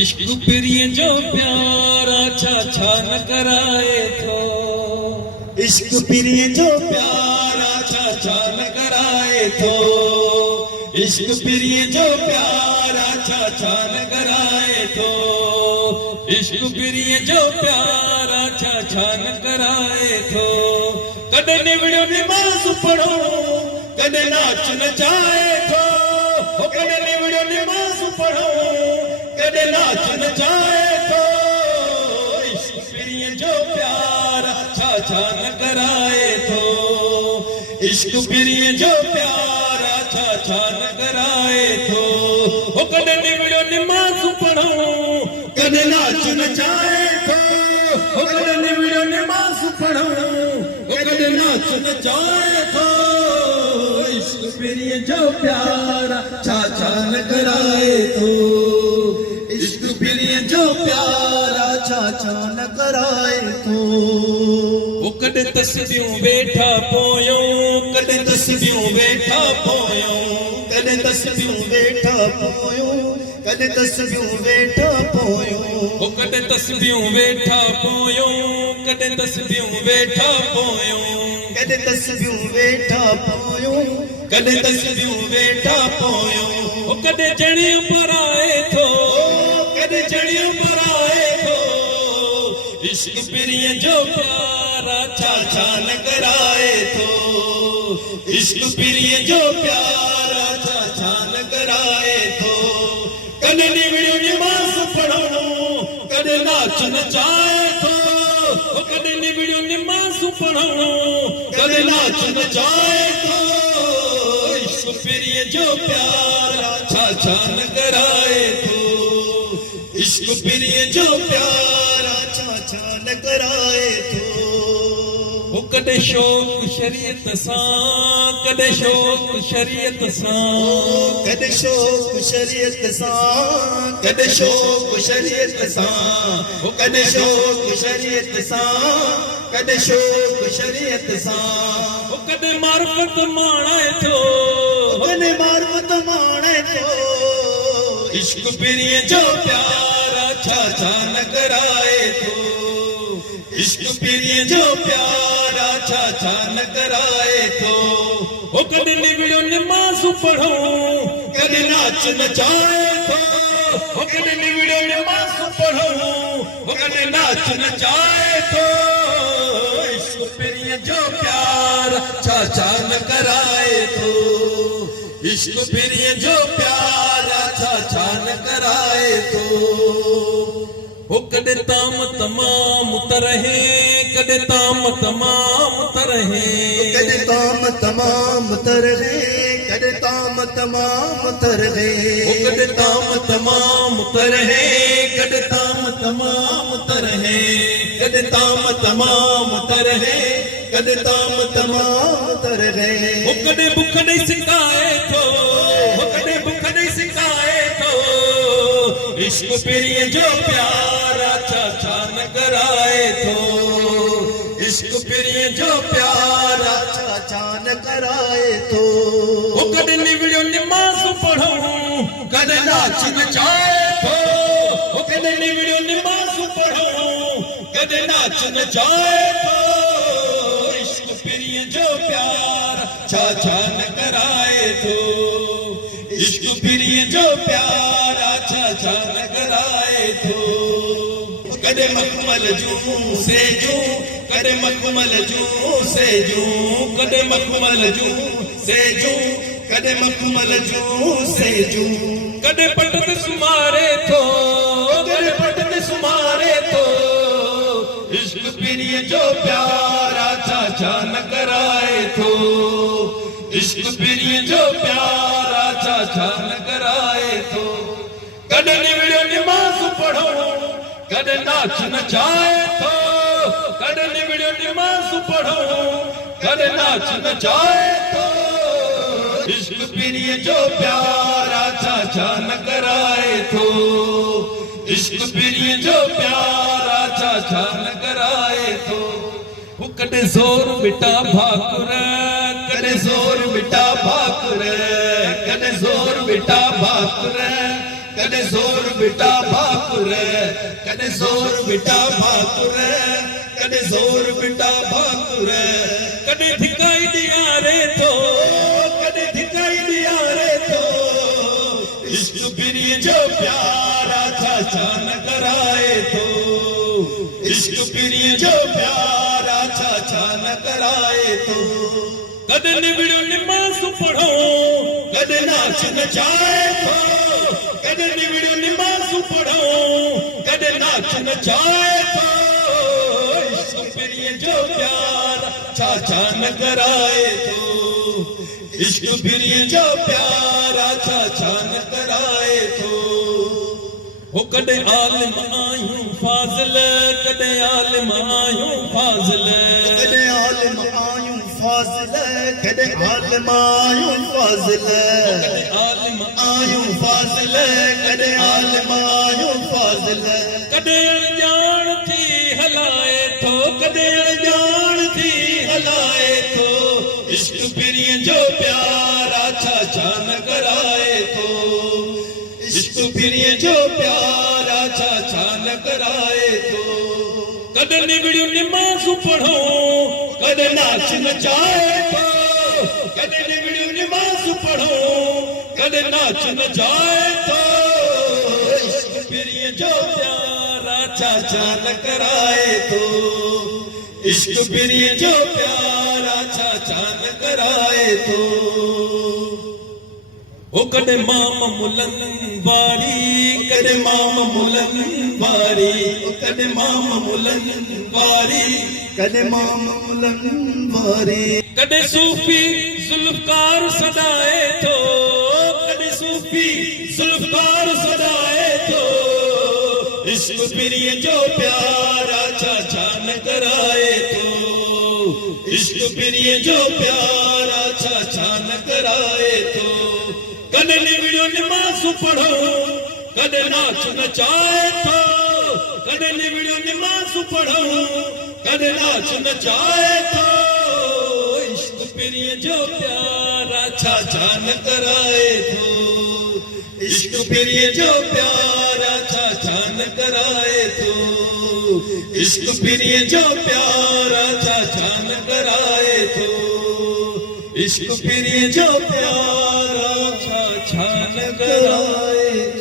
इश्क प्रिय जो प्यारा छा न कराए थो। इश्क प्रिय जो प्यारा छा न कराए थो। इश्क प्रिय जो प्यारा छा न कराए थो। इश्क प्रिय जो प्यारा छा न कराए थो। कदे निवड़ियो निमाज़ पढ़ो कदे नाच नचाए थो। कदे निवड़ियो निमाज़ पढ़ो कदे नाच नचाए थो। इश्क प्रिय जो प्यारा छा न कराए थो। इश्क प्रिय जो प्यारा छा न कराए थो। कदे निवड़ियो निमाज़ पढ़ो कदे नाच नचाए थो। कदे निवड़ियो निमाज़ पढ़ो कदे नाच नचाए थो। इश्क प्रिय जो प्यारा छा न कराए थो। इश्क प्रिय जो प्यारा छा न कराए थो। कदे तस्बियूं वेठा पोयो कदे तस्बियूं वेठा पोयो कदे तस्बियूं वेठा पोयो कदे तस्बियूं वेठा पोयो कदे तस्बियूं वेठा पोयो कदे तस्बियूं वेठा पोयो कदे तस्बियूं वेठा पोयो कदे तस्बियूं वेठा पोयो कदे जणियूं पराए थो कदे जणियूं पराए थो। इश्क प्रिय जो प्यारा छा न कराए थो। इश्क प्रिय जो प्यारा छा न कराए थो। कदे निवड़ियो निमाज़ पढ़ो कदे नाच नचाए थो। कदे निवड़ियो निमाज़ पढ़ो कदे नाच नचाए थो। इश्क प्रिय जो प्यारा छा न कराए थो। इश्क प्रिय जो प्यारा छा न कराए थो। कदे शौक़ शरीयत सां कदे शौक़ शरीयत सां कदे शौक़ शरीयत सां कदे शौक़ शरीयत सां कदे शौक़ शरीयत सां कदे शौक़ शरीयत सां कदे मार्फत माणे थो कदे मार्फत माणे थो। इश्क प्रिय जो प्यारा छा न कराए थो। इश्क प्रिय जो प्यारा छा न कराए थो। कदे निवड़ियो निमाज़ पढ़ो कदे नाच नचाए थो। कदे निवड़ियो निमाज़ पढ़ो कदे नाच नचाए थो। इश्क प्रिय जो प्यारा छा न कराए थो। इश्क प्रिय जो प्यारा छा न कराए थो। कदे ताम तमाम तरहे कदे ताम तमाम तरहे कदे ताम तमाम तरहे कदे ताम तमाम तरहे कदे ताम तमाम तरहे कदे ताम तमाम तरहे कदे ताम तमाम तरहे कदे ताम तमाम तरहे कदे भुख नहीं सिकाए थो कदे भुख नहीं सिकाए थो। इश्क प्रिय जो प्यारा छा न कराए थो। इश्क प्रिय जो प्यारा छा न कराए थो। कदे निवड़ियो निमाज़ पढ़ो कदे नाच नचाए थो। कदे निवड़ियो निमाज़ पढ़ो कदे नाच नचाए थो। इश्क प्रिय जो प्यारा छा न कराए थो। इश्क प्रिय जो प्यारा छा न कराए थो। कदे मखमल जूं से जूं कदे मखमल जूं से जूं कदे मखमल जूं से जूं कदे मखमल जूं से जूं कदे पटत सुमारे थो कदे पटत सुमारे थो। इश्क प्रिय जो प्यारा छा न कराए थो। इश्क प्रिय जो प्यारा छा न कराए थो। कदे निवड़ियो निमाज़ पढ़ो कदे नाच नचाए थो। कदे निवड़ियो निमाज़ पढ़ो कदे नाच नचाए थो। इश्क प्रिय जो प्यारा छा न कराए थो। इश्क प्रिय जो प्यारा छा न कराए थो। कदे ज़ोर बिटा भाकुर कदे ज़ोर बिटा भाकुर कदे ज़ोर बिटा भाकुर कदे जोर बेटा भाकुर कदे जोर बेटा भाकुर कदे जोर बेटा भाकुर कदे धिकाई दिया रे तो कदे धिकाई दिया रे तो इश्क प्रिय जो प्यारा चाचा न कराए तो इश्क प्रिय जो प्यारा चाचा न कराए तो कदे निबिड़ो निमास पढ़ो कदे नाच नचाए तो कदे निबिड़ो निमास पढ़ो कदे नाच नचाए तो इश्क प्रिय जो प्यारा चाचा न कराए तो इश्क प्रिय जो प्यारा चाचा न कराए तो वो कदे आलिम आयूं फाजिल कदे आलिम आयूं फाजिल कदे आलिम आयूं फाजिल कदे आलिम आयूं फाजिल कदे आलिम आयूं फाजिल कदे आलिम आयूं फाजिल कदे अनजान थी हलाए तो कदे अनजान थी हलाए तो इश्क प्रिय जो प्यारा चाचा न कराए तो इश्क प्रिय जो प्यारा चाचा न कराए तो कदे निबिड़ियो निमास पढ़ो कदे नाच नचाए तो कदे निबिड़ियो निमास पढ़ो कदे नाच नचाए तो इश्क प्रिय जो प्यारा चाचा न कराए तो इश्क प्रिय जो प्यारा चाचा न कराए तो ओ कदे माम मुलन वारी कदे माम मुलन वारी ओ कदे माम मुलन वारी कदे माम मुलन वारी कदे सूफी जुल्फकार सदाए तो कदे सूफी जुल्फकार सदाए तो इश्क प्रिय जो प्यारा चाचा न कराए तो इश्क प्रिय जो प्यारा चाचा न कराए तो कदे निबिड़ो निमास पढ़ो कदे नाच नचाए तो कदे निबिड़ो निमास पढ़ो कदे नाच नचाए तो इश्क प्रिय जो प्यारा चाचा न कराए तो इश्क प्रिय जो प्यारा चाचा न कराए तो इश्क प्रिय जो प्यारा चाचा न कराए तो इश्क प्रिय जो प्यारा चाचा न कराए